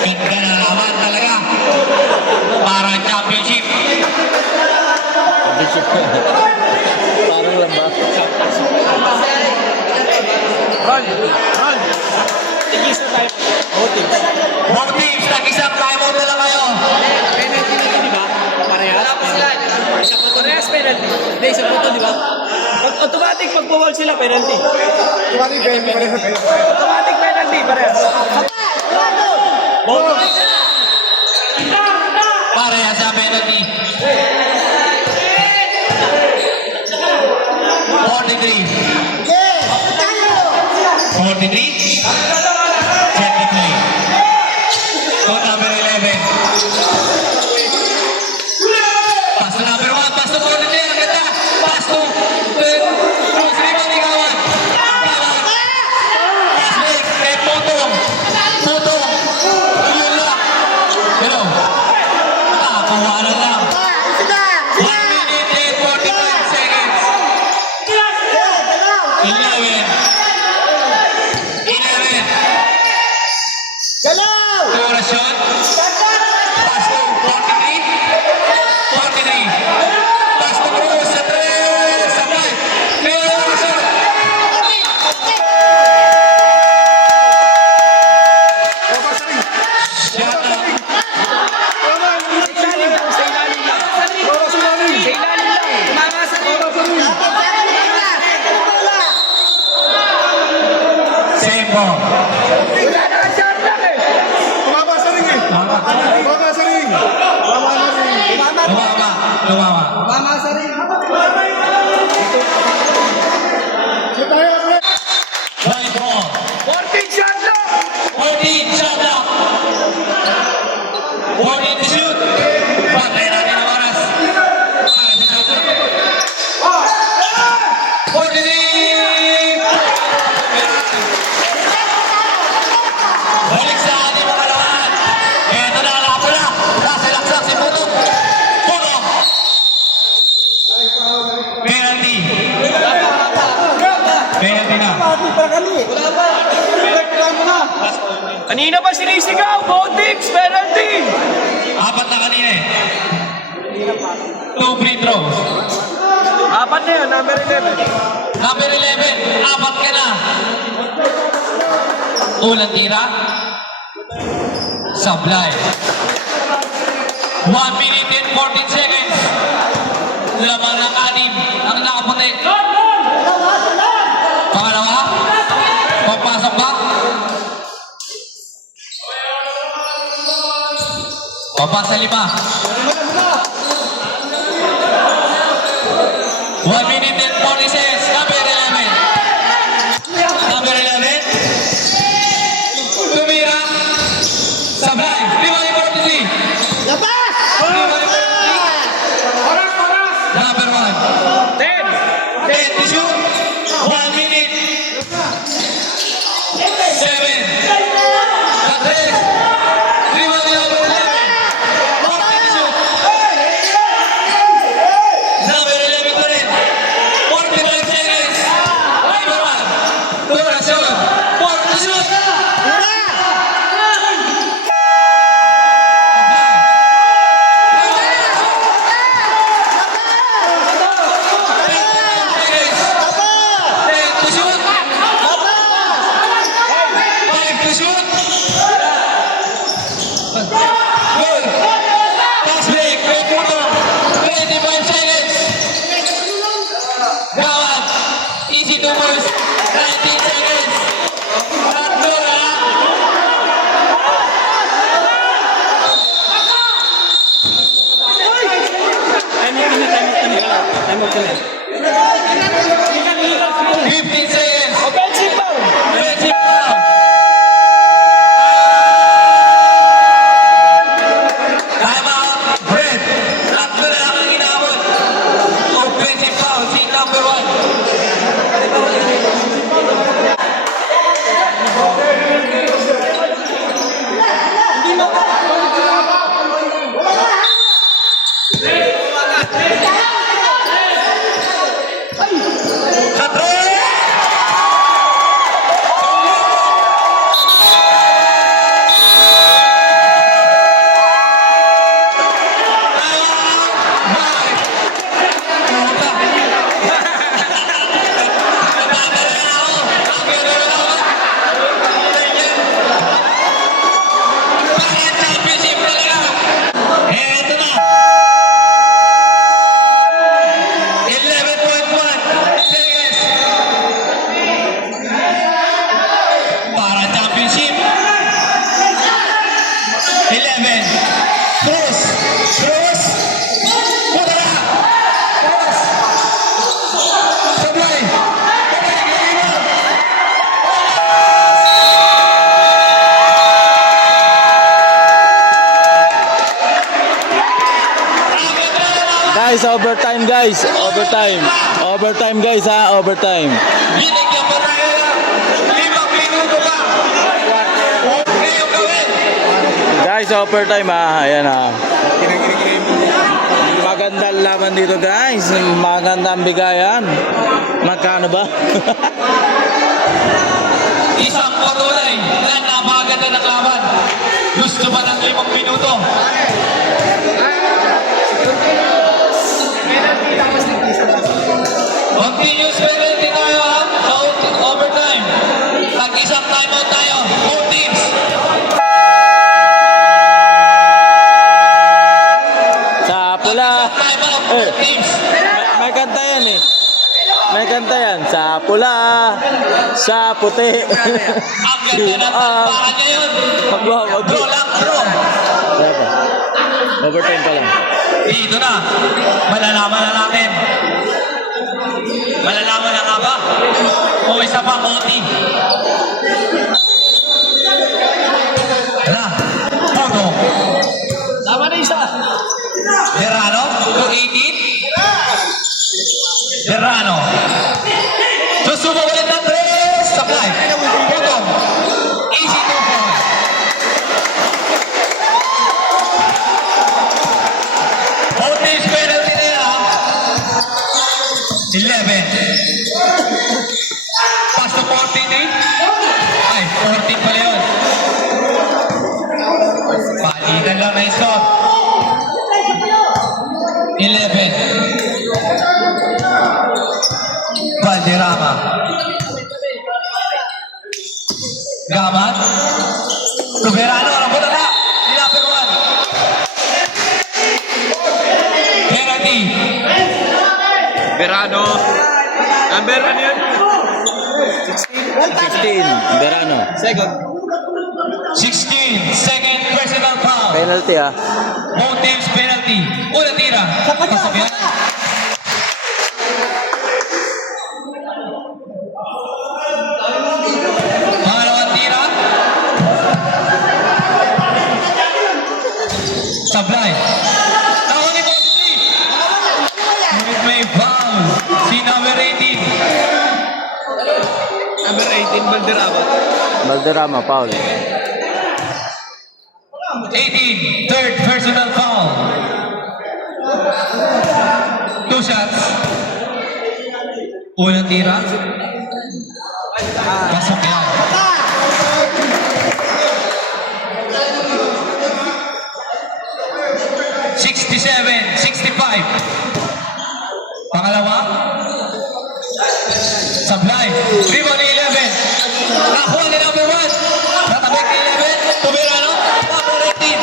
Ganda na naman talaga. Para championship. Parang lamba. Ron. Tigis na tayo. Voting. Both teams, nag-isang timeout na lang kayo. Penalty na di ba? Parehas? Parehas penalty. Hindi, isa po ito, di ba? Automatic pag bawal sila, penalty. Automatic penalty, parehas. Pareha sa penalty. 43. Check the play. To number 11. Pass to number 1. Pass to 43. Ang ganda. Pass to Cruz Rebound Ikawan. Pass break. Kay Putong. Lula. Hello. Nakakuha na lang. 1 minute and 45 seconds. 11. Orasyon. Pass to 43. 43. Pass to Cruz sa 3. Sa 5. May orasyon. Shut up. Sa ilalim lang. Sa ilalim lang. Tumama sa Same ball. Wala na shot lang eh. Tumama sa ring eh. Tumama sa ring. Tumama. Tumama sa ring. Right ball. 14 shot lang. 14 shot clock. 14 to shoot. Pantay natin ang oras. Para sa shot clock. 43. Balik sa ating mga lawan. Ito na ang pula. Nasa laksak si Putong. Putong. Penalty. Penalty Kanina pa sinisigaw, both teams, penalty! Apat na kanina eh. 2 free throws. Apat na yun, number 11. Number 11, apat ka na. Unang tira. Sablay. 1 minute and 14 seconds. Lamang ng anim ang nakaputi. Pangalawa. Pagpasok ba? Pagpasa 5. 1 minute and 40 seconds. Number 11. Number 11. Tumira. Sablay. 5-43. Labas! Number 1. 10. 10 to shoot. 1 minute. 7. Katres. 3 number 11. 14 to shoot. Number 11 pa rin. 45 seconds. Number 1. Tura, shoot. 4 to shoot. Easy to first. 19 seconds. Tatlo na. Time out ka na. 15 seconds. Offensive foul! Offensive foul. Time out. Red. Tatlo na lang ang inabot. Offensive foul. Si number 1. Katro! Para championship. 11. Cruz. Cruz. Putra. Cruz. Sablay. Guys, overtime guys. Overtime. Overtime guys ha, overtime. Binigyan mo tayo ng 5 minuto pa. Ngayong gawin. Guys, overtime ha. Ayan ha. Magandang laban dito guys. Magandang bigayan. Magkano ba? Isang patuloy na napakaganda ng laban. Gusto ba ng 5 minuto? Continuous penalty tayo ha. Sa overtime. Tag-isang timeout tayo. Both teams. Sa pula. Timeout. Both teams. May kanta yan eh. May kanta yan. Sa pula. Sa puti. Ang ganda ng tagparan ngayon. Wag. Draw lang, draw. Overtime pa lang. Dito na. Malalaman na natin. Malalaman na nga ba? O isa pa konti. Hala. Puto. Tama na isa. Derano. 218. Derano. Susubo ulit ng 3. Supply. Puto. Easy to four. Bonus penalty nila. 11. Pass to 14 eh. Ay, 14 pala yun. Ilan lang na score. 11. Valderrama. Gamat. Tuberano. Rambut na. Number 1. Penalty. Verano. Number ano yun? 16. Verano. Second. 16. Second personal foul. Penalty ah. Both teams penalty. Una tira. Pasok yan. Pangalawang tira. Sablay. Nakon ni 43. Ngunit may foul. Si number 18. Number 18, Valderrama. Valderrama, foul. 18. Third personal foul. 2 shots. Unang tira. Pasok yan. $67-65. Pangalawa. Sablay. Rebound ni 11. Nakuha ni number 1. Natabik ni 11. Tuberano. Number 18.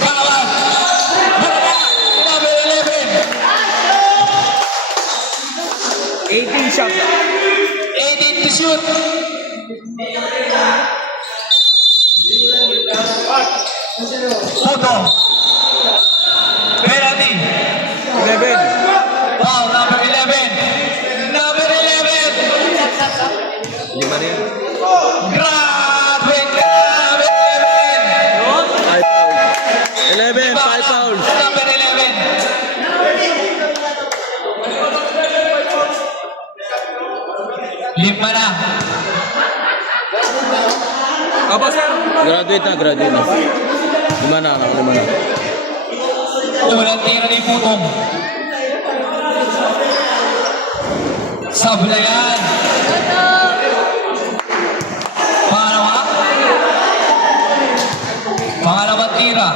Bawat. Bawat. Number 11. 18 shot. 18 to shoot. Puto. Penalty. 11. Foul number 11. Number 11. Lima rin. Grabe ka, number 11. 5 fouls. Number 11. Lima na. Opo, sir. Graduate na. Lima na. Unang tira ni Putong. Sablayan. Pangalawang tira.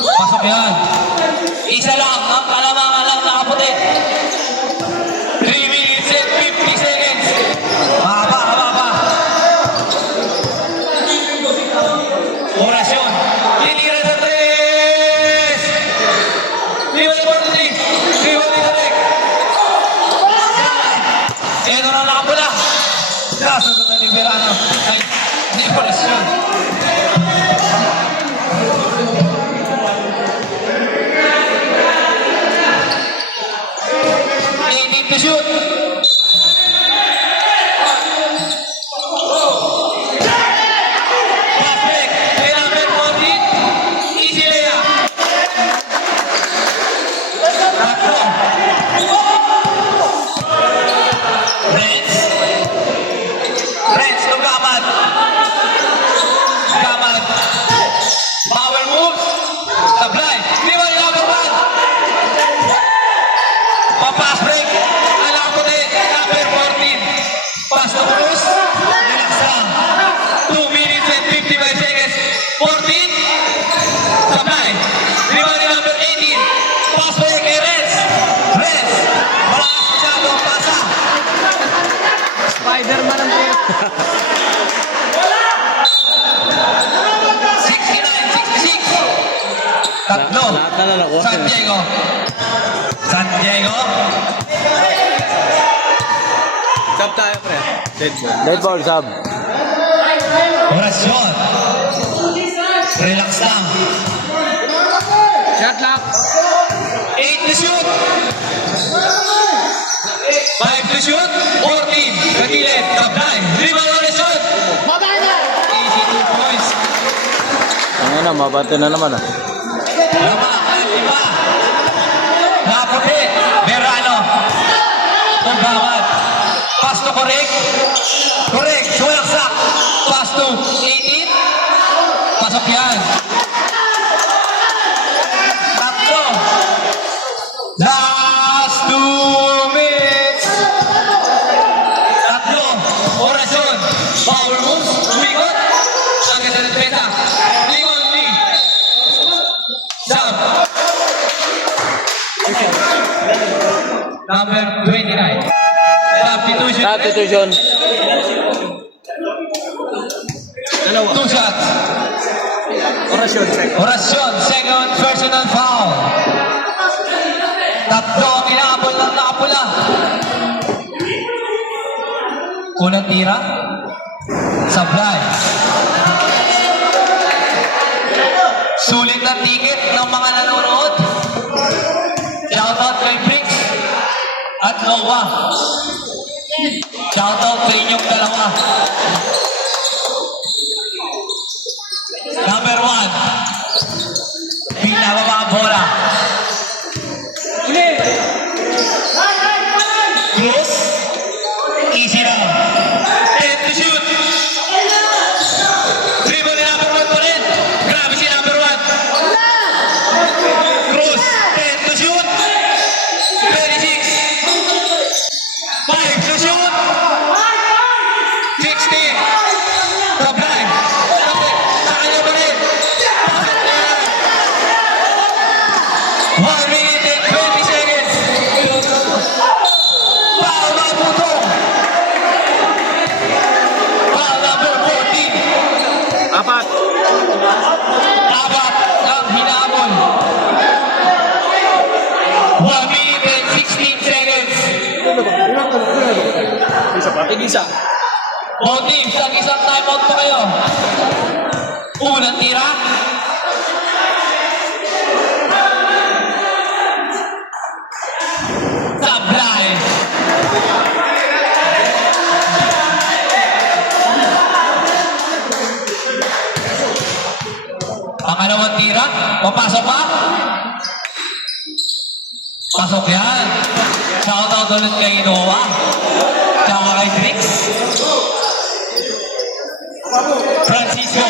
Pasok yan. Isa lang ang kalamangan lang nakaputi. 3 minutes and 50 seconds. Haba. Orasyon. Tinira sa 3. Lima na 43. Lima na direct. Ito na nakapula. Nasunod na ni Verano. Ay, hindi orasyon. To shoot. Pass break. Kay number 14. Easy layup. Tatlo. Renz to Gamat. Power moves. Sablay. Lima ni number 1. Pass break. Number 14. Pass to Cruz. Relax lang. 2 minutes and 55 seconds. 14. Sablay. Rebound ni number 18. Pass break kay Renz. Malakas masyado ang pasa. Spider-Man ang tayo. 69-66. Tatlo. Lahat na nakuha. San Diego. Sub tayo, pre. Dead ball, sub. Orasyon. Relax lang. Shot lock. 8 to shoot. 5 to shoot. 14. Kagilid. Sablay. Rebound orasyon. 82 points. Ano na, mabante na naman ah. Lama. 5. Naputi. Verano. Tunggawan. Pass to correct. Suwaksak. Pass to 18. Pasok yan. Tatlo. Last 2 minutes. Tatlo. Orasyon. Power moves. Umikot. up. Number 29. Substitution. Substitution. Dalawa. 2 shots. Orasyon, second. Orasyon, second personal foul. Tatlo ang inaabol ng nakapula. Unang tira. Sablay. Sulit na ticket ng mga nanonood. Shoutout kay Bricks at Noah. Shoutout sa inyong dalawa. Number 1. Pinababa ang bola. Uli! Cruz. Easy lang. And to shoot. Dribble ni number 1 pa rin. Grabe si number 1. Cruz. And to shoot. 26. 5 to shoot. 16. Sablay. Sa kanya pa rin. 1 minute and 20 seconds. Foul na putong. Foul number 14. Apat. Apat ang hinabol. 1 minute and 16 seconds. Tig-isa. Both teams, isang timeout pa kayo. Unang tira. Sablay. Pangalawang tira. Papasok pa. Pasok yan. Shoutout ulit kay Noah. Tsaka kay Trix. Francisco.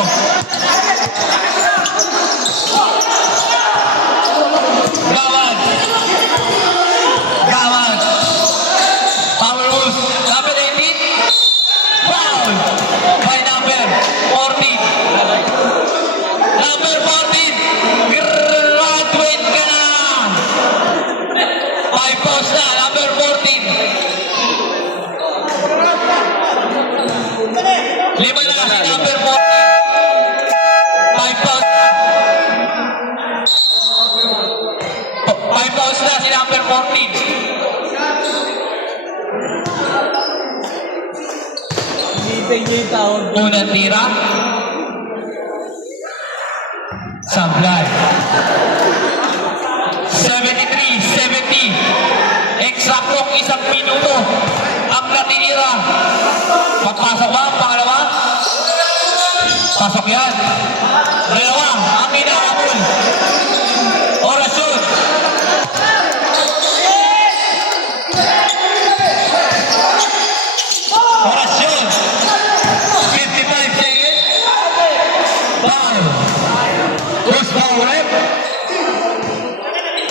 Gawan. Gawan. Power moves. Number 18. Foul. By number 14. Number 14. Graduate ka na. 5 points na. Number 14. 5 na si number 14. 5 points. 5 points na si number 14. Hindi tawag. Unang tira. Sablay. 73-70. Eksaktong 1 minuto ang natinira. Papasok ba ang pangalawa? Pasok yan. Dalawa ang inaabol. Orasyon. Orasyon. 55 seconds. Foul. Who's foul rep?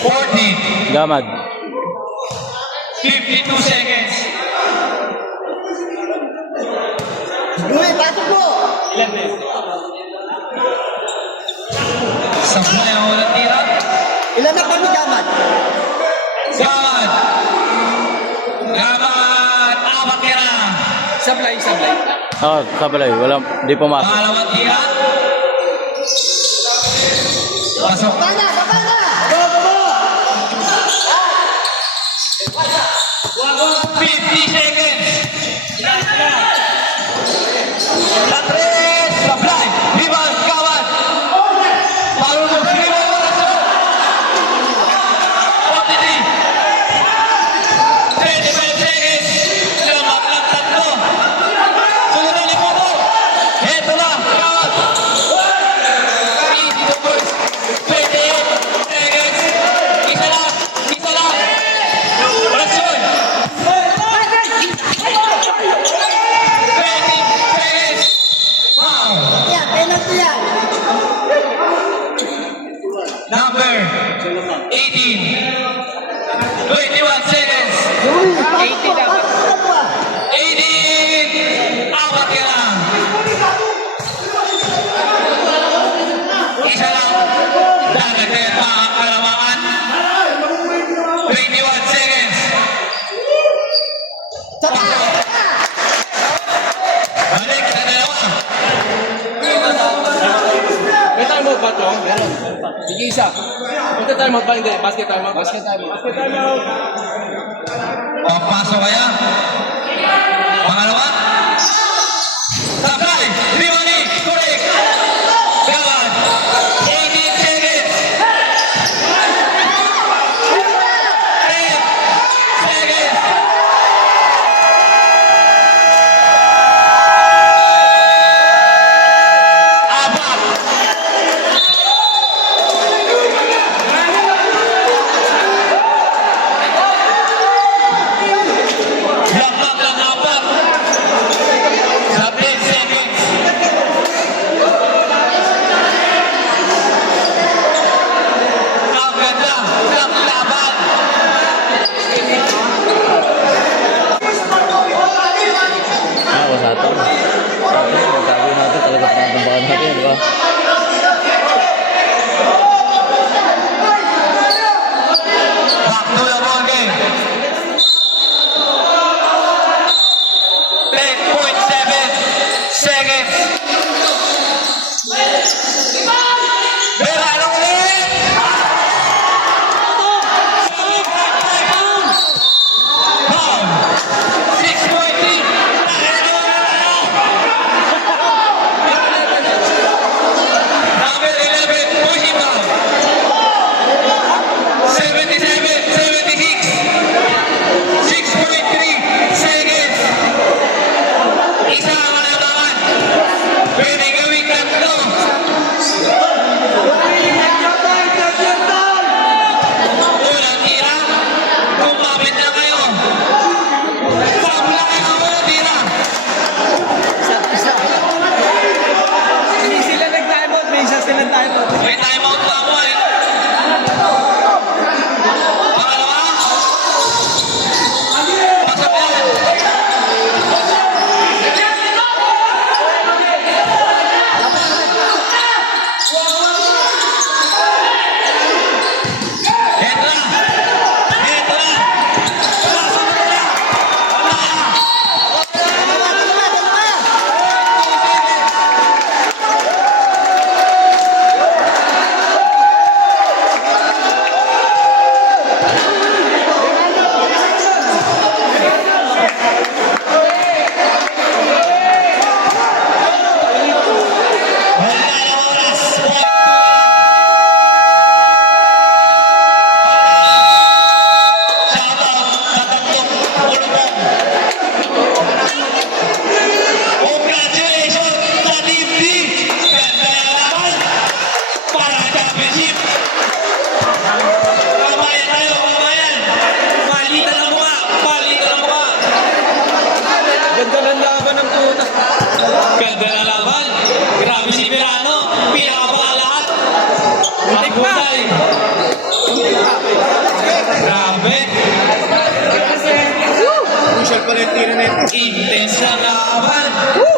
14. Gamad. 52 seconds. Ilan na yun? Sablay ang unang tira. Ilan na kami dapat? Gaman. Gaman. Awak tira. Sablay, sablay. Oh, sabalay. Wala, di pumasok. Pangalawang tira. Pasok. Bana! Bana! 50 seconds. Latres. Sablay. Rebound. Gaman. Power move. Rebound. Orasyon. 43. 25 seconds. Lamang lang tatlo. Sunod na limuto. Heto na. Gaman. Easy to first. 28 seconds. Isa lang. Isa lang. Orasyon. 20 seconds. Foul. Yan, penalty yan. Number 18. 21 seconds. 80 dapat. 18. Awat ka lang. Isa lang. Dagdag pa nag-iisa. Basket time out ba? Hindi. Basket time out. Basket time out. Basket time out. Papasok kaya? Pangalawa? Supply! Rimani! Correct! Gawad! 18 seconds! 10 seconds! Apat! Lamang lang apat! Sa 10 seconds! Ang ganda ng laban! Ah, wala ito. Sabi natin talaga pinatambakan natin, di ba? Back to the ball game. 10.7 seconds. Verano ulit! Ball. 6.3. Number 11, pushing ball. 77, 76. 6.3 seconds. Isa ang malabangan. Pwede gawing tatlo. Unang tira. Kumapit na kayo. Sabla kayo ang unang tira. Hindi sila nag-time out. May isa sila time out. May timeout pa ako eh. Pangalawa. Pasok yan. Eto na. Eto na. Pasok na nila. Wala na. Wala na oras. Shoutout sa tatlong ulubong. Congratulations sa Team D. Ganda na laban para sa championship. Kabayan tayo, kabayan. Palitan ang mukha, palitan ang mukha. Ganda ng laban ng puta. Ganda na laban. Grabe si Verano. Pinakabaka lahat. Maghusay. Grabe. Crucial pa rin tira na ito. Intense na laban.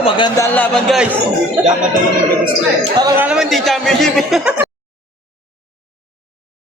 Maganda ang laban, guys. Dapat daw yung gusto. Parang nga naman, di championship.